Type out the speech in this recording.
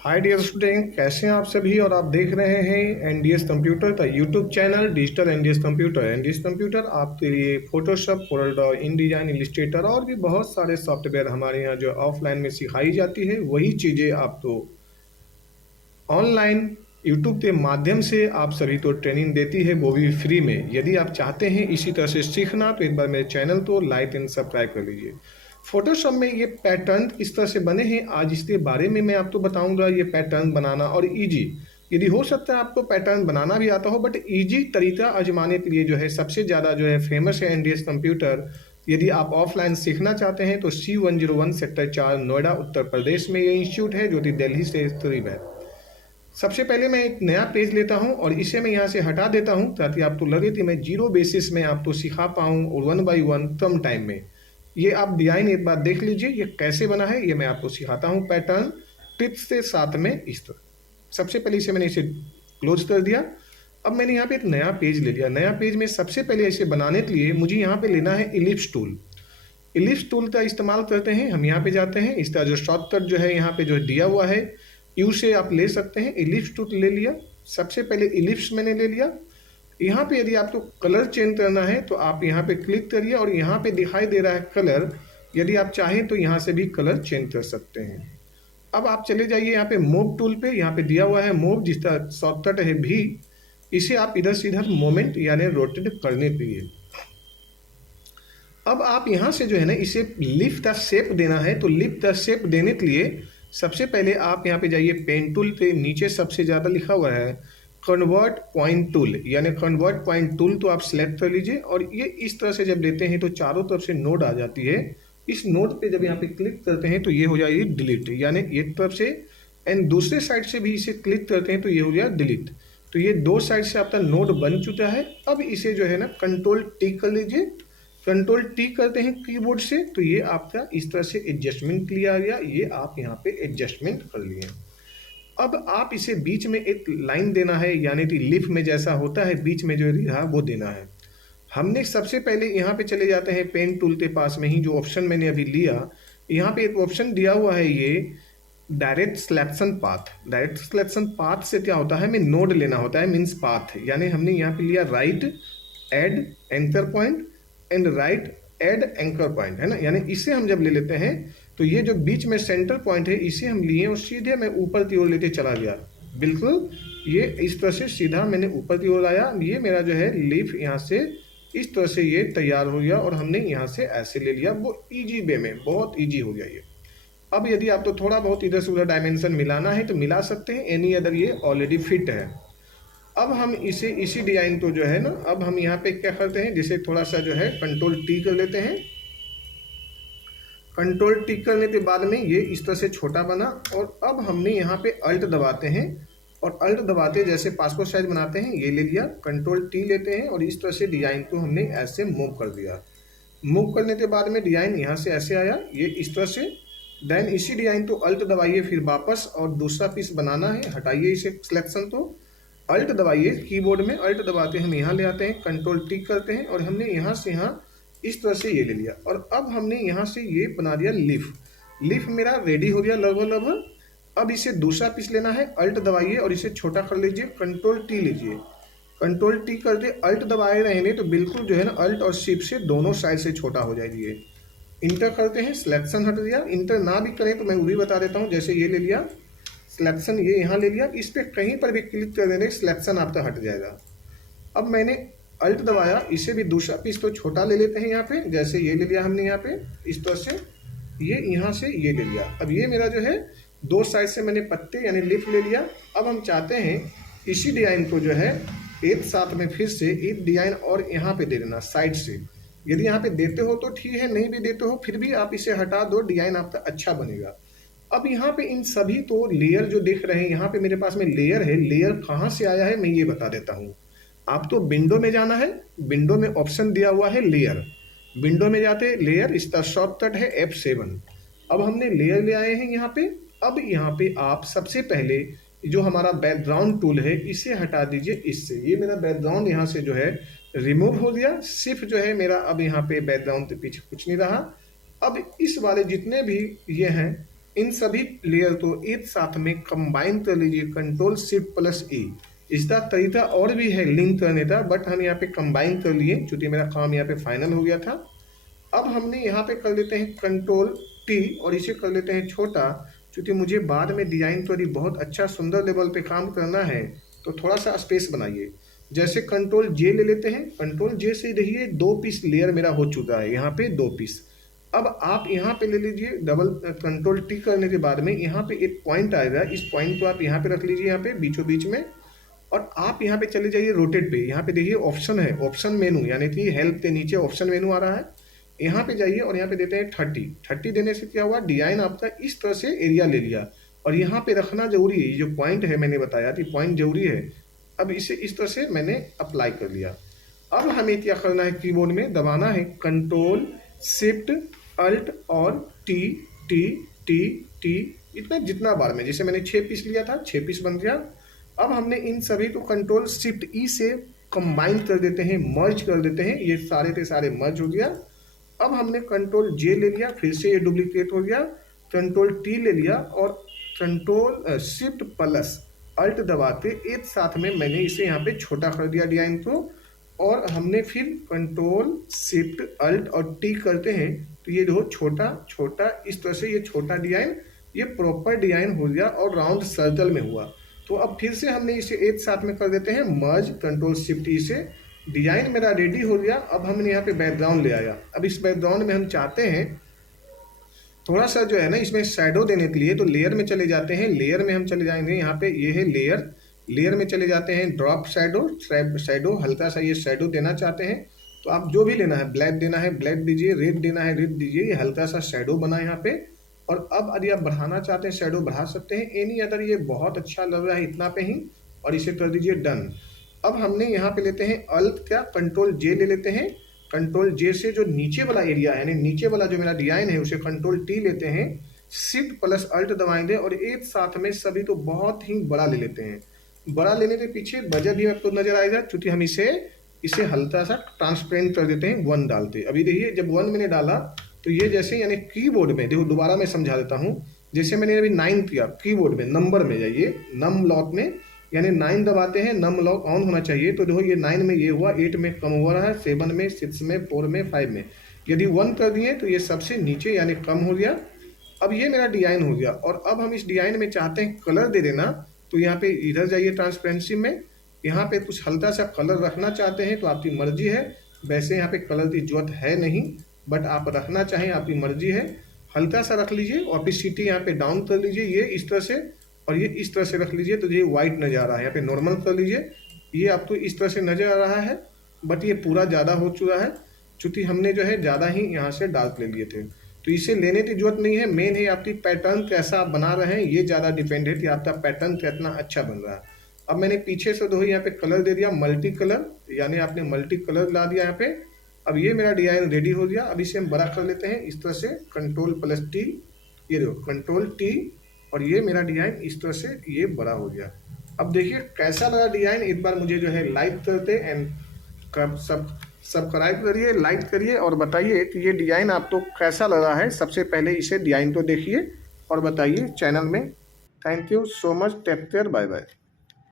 Hi dear student, कैसे हैं आप सभी। और आप देख रहे हैं एनडीएस कंप्यूटर का YouTube channel digital NDS computer. NDS computer आपके लिए फोटोशॉप, कोरल, इनडिजाइन, इलस्ट्रेटर और भी बहुत सारे सॉफ्टवेयर हमारे यहाँ जो ऑफलाइन में सिखाई जाती है, वही चीज़ें आपको ऑनलाइन यूट्यूब के माध्यम से आप सभी को ट्रेनिंग देती है, वो भी फ्री में। यदि आप चाहते हैं इसी तरह से सीखना तो एक बार मेरे चैनल को लाइक एंड सब्सक्राइब कर लीजिए। फोटोशॉप में ये पैटर्न किस तरह से बने हैं, आज इसके बारे में मैं आपको बताऊंगा। ये पैटर्न बनाना और इजी, यदि हो सकता है आपको पैटर्न बनाना भी आता हो, बट इजी तरीका आजमाने के लिए जो है सबसे ज़्यादा जो है फेमस है एनडीएस कंप्यूटर। यदि आप ऑफलाइन सीखना चाहते हैं तो C101 सेक्टर 4 नोएडा उत्तर प्रदेश में ये इंस्टीट्यूट है, जो कि दिल्ली से करीब है। सबसे पहले मैं एक नया पेज लेता हूं और इसे मैं यहाँ से हटा देता हूं, ताकि आपको लगे कि मैं जीरो बेसिस में आपको सिखा पाऊं और 1 बाई 1 कम टाइम में। ये आप डिजाइन एक बार देख लीजिए, ये कैसे बना है, ये मैं आपको सिखाता हूं पैटर्न टिप्स के साथ में। इस तरह सबसे पहले इसे मैंने इसे क्लोज कर दिया। अब मैंने यहाँ पे एक नया पेज ले लिया। नया पेज में सबसे पहले इसे बनाने के लिए मुझे यहाँ पे लेना है इलिप्स टूल। इलिप्स टूल का इस्तेमाल करते हैं हम। यहाँ पे जाते हैं, इसका जो शॉर्टकट जो है यहाँ पे जो दिया हुआ है, यू से आप ले सकते हैं। इलिप्स टूल ले लिया। सबसे पहले इलिप्स मैंने ले लिया। यहाँ पे यदि आपको कलर चेंज करना है तो आप यहाँ पे क्लिक करिए और यहाँ पे दिखाई दे रहा है कलर। यदि आप चाहें तो यहाँ से भी कलर चेंज कर सकते हैं। अब आप चले जाइए यहाँ पे मूव टूल पे। यहाँ पे दिया हुआ है मूव, जिसका शॉर्टकट है भी। इसे आप इधर से इधर मोमेंट यानी रोटेट करने के लिए। अब आप यहाँ से जो है ना, इसे लिफ्ट द शेप देना है। तो लिफ्ट द शेप देने के लिए सबसे पहले आप यहाँ पे जाइए पेन टूल पे। नीचे सबसे ज़्यादा लिखा हुआ है कन्वर्ट पॉइंट टूल, यानी कन्वर्ट पॉइंट टूल, तो आप सेलेक्ट कर लीजिए। और ये इस तरह से जब लेते हैं तो चारों तरफ से नोड आ जाती है। इस नोड पे जब यहाँ पे क्लिक करते हैं तो ये हो जाएगी डिलीट, यानी एक तरफ से एंड दूसरे साइड से भी इसे क्लिक करते हैं तो ये हो गया डिलीट। तो ये दो साइड से आपका नोड बन चुका है। अब इसे जो है ना कंट्रोल टी कर लीजिए। कंट्रोल टी करते हैं कीबोर्ड से तो ये आपका इस तरह से एडजस्टमेंट लिया गया। ये आप यहाँ पे एडजस्टमेंट कर लिए। अब आप इसे बीच में एक लाइन देना है, यानी कि लिफ में जैसा होता है बीच में जो रहा वो देना है। हमने सबसे पहले यहाँ पे चले जाते हैं पेन टूल के पास में ही, जो ऑप्शन मैंने अभी लिया। यहाँ पे एक ऑप्शन दिया हुआ है ये direct selection path. Direct selection path से क्या होता है, हमें नोड लेना होता है, मीन्स पाथ। यानी हमने यहाँ पे लिया right end anchor point and right end anchor point, है ना। यानी इसे हम जब ले लेते हैं तो ये जो बीच में सेंटर पॉइंट है इसे हम लिए और सीधे मैं ऊपर की ओर लेते चला गया। बिल्कुल ये इस तरह से सीधा मैंने ऊपर की ओर आया। ये मेरा जो है लीफ यहाँ से इस तरह से ये तैयार हो गया और हमने यहाँ से ऐसे ले लिया। वो इजी वे में बहुत इजी हो गया ये। अब यदि आपको थोड़ा बहुत इधर से उधर डायमेंशन मिलाना है तो मिला सकते हैं, एनी अदर ये ऑलरेडी फिट है। अब हम इसे इसी डिजाइन को जो है ना, अब हम यहाँ पे क्या करते हैं, जैसे थोड़ा सा जो है कंट्रोल टी कर लेते हैं। कंट्रोल टी करने के बाद में ये इस तरह से छोटा बना। और अब हमने यहाँ पे अल्ट दबाते हैं और अल्ट दबाते जैसे पासपोर्ट साइज बनाते हैं, ये ले लिया। कंट्रोल टी लेते हैं और इस तरह से डिजाइन को हमने ऐसे मूव कर दिया। मूव करने के बाद में डिजाइन यहाँ से ऐसे आया, ये इस तरह से। देन इसी डिजाइन को अल्ट दबाइए फिर वापस, और दूसरा पीस बनाना है। हटाइए इसे सिलेक्शन तो अल्ट दबाइए कीबोर्ड में। अल्ट दबाते हम यहाँ ले आते हैं, कंट्रोल टिक करते हैं और हमने यहाँ से यहाँ इस तरह से ये ले लिया। और अब हमने यहाँ से ये बना दिया लिफ। लिफ मेरा रेडी हो गया लगभग लगभग। अब इसे दूसरा पीस लेना है, अल्ट दबाइए और इसे छोटा कर लीजिए। कंट्रोल टी लीजिए। कंट्रोल टी कर दे, अल्ट दबाए रहेंगे तो बिल्कुल जो है ना अल्ट और शिफ्ट से दोनों साइड से छोटा हो जाएगी ये। इंटर करते हैं, सिलेक्शन हट दिया। इंटर ना भी करें तो मैं वो भी बता देता हूँ। जैसे ये ले लिया सिलेक्शन, ये यहाँ ले लिया, इस पर कहीं पर भी क्लिक कर देने सिलेक्शन आपका हट जाएगा। अब मैंने अल्ट दबाया, इसे भी दूसरा पीस तो छोटा ले लेते हैं यहाँ पे। जैसे ये ले लिया हमने यहाँ पे इस तरह से, ये यहाँ से ये ले लिया। अब ये मेरा जो है दो साइड से मैंने पत्ते यानी लिफ ले लिया। अब हम चाहते हैं इसी डिजाइन को जो है एक साथ में फिर से एक डिजाइन और यहाँ पे दे देना साइड से। यदि यहाँ पे देते हो तो ठीक है, नहीं भी देते हो फिर भी आप इसे हटा दो, डिजाइन आपका अच्छा बनेगा। अब यहाँ पे इन सभी तो लेयर जो देख रहे हैं, यहाँ पे मेरे पास में लेयर है। लेयर कहाँ से आया है मैं ये बता देता हूँ। आप तो विंडो में जाना है, विंडो में ऑप्शन दिया हुआ है लेयर। विंडो में जाते लेयर, इसका शॉर्टकट है F7। अब हमने लेयर ले आए हैं यहाँ पे। अब यहाँ पे आप सबसे पहले जो हमारा बैकग्राउंड टूल है इसे हटा दीजिए इससे। ये मेरा बैकग्राउंड यहाँ से जो है रिमूव हो गया। सिर्फ जो है मेरा अब यहाँ पे बैकग्राउंड के पीछे कुछ नहीं रहा। अब इस वाले जितने भी ये हैं इन सभी लेयर को एक साथ में कंबाइन कर लीजिए, कंट्रोल शिफ्ट प्लस ई। इसका तरीका और भी है लिंक करने का, बट हम यहाँ पे कंबाइन कर लिए क्योंकि मेरा काम यहाँ पे फाइनल हो गया था। अब हमने यहाँ पे कर लेते हैं कंट्रोल टी और इसे कर लेते हैं छोटा, क्योंकि मुझे बाद में डिजाइन थोड़ी बहुत अच्छा सुंदर लेवल पे काम करना है, तो थोड़ा सा स्पेस बनाइए। जैसे कंट्रोल जे ले लेते हैं, कंट्रोल जे से देखिए 2 पीस लेयर मेरा हो चुका है, यहाँ पे 2 पीस। अब आप यहाँ पे ले लीजिए, डबल कंट्रोल टी करने के बाद में यहाँ पे एक पॉइंट आएगा, इस पॉइंट को आप यहाँ पे रख लीजिए, यहाँ पे बीचों बीच में। और आप यहाँ पे चले जाइए रोटेट पे, यहाँ पे देखिए ऑप्शन है, ऑप्शन मेनू, यानी कि हेल्प के नीचे ऑप्शन मेनू आ रहा है, यहाँ पे जाइए और यहाँ पे देते हैं 30 देने से क्या हुआ, डिजाइन आपका इस तरह से एरिया ले लिया। और यहाँ पे रखना जरूरी है, जो पॉइंट है मैंने बताया कि पॉइंट जरूरी है। अब इसे इस तरह से मैंने अप्लाई कर लिया। अब हमें क्या करना है, कीबोर्ड में दबाना है कंट्रोल शिफ्ट अल्ट और टी टी टी टी, इतना जितना बार में, जैसे मैंने 6 पीस लिया था 6 पीस बन गया। अब हमने इन सभी को कंट्रोल शिफ्ट ई से कंबाइन कर देते हैं, मर्ज कर देते हैं, ये सारे के सारे मर्ज हो गया। अब हमने कंट्रोल जे ले लिया, फिर से ये डुप्लीकेट हो गया, कंट्रोल टी ले लिया और कंट्रोल शिफ्ट प्लस अल्ट दबा के एक साथ में मैंने इसे यहाँ पे छोटा कर दिया डिजाइन को। और हमने फिर कंट्रोल शिफ्ट अल्ट और टी करते हैं तो ये देखो छोटा छोटा इस तरह से ये छोटा डिजाइन, ये प्रॉपर डिजाइन हो गया और राउंड सर्कल में हुआ। तो अब फिर से हमने इसे एक साथ में कर देते हैं मर्ज, कंट्रोल शिफ्ट ई से, डिजाइन मेरा रेडी हो गया। अब हमने यहाँ पे बैकग्राउंड ले आया। अब इस बैकग्राउंड में हम चाहते हैं थोड़ा सा जो है ना इसमें शैडो देने के लिए, तो लेयर में चले जाते हैं, लेयर में हम चले जाएंगे, यहाँ पे ये है लेयर, लेयर में चले जाते हैं ड्रॉप शैडो, शैडो हल्का सा ये शैडो देना चाहते हैं तो आप जो भी लेना है, ब्लैक देना है ब्लैक दीजिए, रेड देना है रेड दीजिए, ये हल्का सा शैडो बना यहाँ पे। और अब यदि आप बढ़ाना चाहते हैं शैडो बढ़ा सकते हैं, एनी अदर, ये बहुत अच्छा लग रहा है इतना पे ही, और इसे कर दीजिए डन। अब हमने यहाँ पे लेते हैं अल्ट क्या कंट्रोल जे ले लेते हैं, कंट्रोल जे से जो नीचे वाला एरिया है, यानी नीचे वाला जो मेरा डिजाइन है उसे कंट्रोल टी लेते हैं, शिफ्ट प्लस अल्ट दबाएंगे और एक साथ में सभी तो बहुत ही बड़ा ले लेते हैं। बड़ा लेने के पीछे वजह भी आपको नजर आएगा, क्योंकि हम इसे हल्का सा ट्रांसपेरेंट कर देते हैं 1 डालते। अभी देखिए जब 1 मैंने डाला तो ये जैसे यानी कीबोर्ड में देखो, दोबारा मैं समझा देता हूँ, जैसे मैंने अभी 9 किया, कीबोर्ड में नंबर में जाइए, नम लॉक में, यानी 9 दबाते हैं, नम लॉक ऑन होना चाहिए, तो देखो ये 9 में ये हुआ, 8 में कम हो रहा है, 7 में, 6 में, 4 में, 5 में। यदि 1 कर दिए तो ये सबसे नीचे यानी कम हो गया। अब ये मेरा डिजाइन हो गया। और अब हम इस डिजाइन में चाहते हैं कलर दे देना, तो यहाँ पे इधर जाइए ट्रांसपेरेंसी में, यहाँ पे कुछ हल्का सा कलर रखना चाहते हैं तो आपकी मर्जी है। वैसे यहाँ पे कलर की जरूरत है नहीं, बट आप रखना चाहें आपकी मर्जी है, हल्का सा रख लीजिए। ऑपेसिटी यहाँ पे डाउन कर लीजिए, ये इस तरह से, और ये इस तरह से रख लीजिए, तो ये व्हाइट नजर आ रहा है। यहाँ पे नॉर्मल कर लीजिए, ये आपको इस तरह से नजर आ रहा है, बट ये पूरा ज़्यादा हो चुका है क्योंकि हमने जो है ज़्यादा ही यहाँ से डार्क ले लिए थे, तो इसे लेने की जरूरत नहीं है। मेन है आपकी पैटर्न कैसा आप बना रहे हैं, ये ज़्यादा डिपेंड है कि आपका पैटर्न कितना अच्छा बन रहा है। अब मैंने पीछे से दो यहाँ पे कलर दे दिया, मल्टी कलर, यानी आपने मल्टी कलर ला दिया यहाँ पे। अब ये मेरा डिजाइन रेडी हो गया। अब इसे हम बड़ा कर लेते हैं इस तरह से, कंट्रोल प्लस टी, ये देखो कंट्रोल टी, और ये मेरा डिजाइन इस तरह से ये बड़ा हो गया। अब देखिए कैसा लगा डिजाइन, एक बार मुझे जो है लाइक करते एंड सब्सक्राइब करिए, लाइक करिए और बताइए कि ये डिजाइन आपको कैसा लगा है। सबसे पहले इसे डिजाइन तो देखिए और बताइए चैनल में। Thank you so much, take care, bye bye.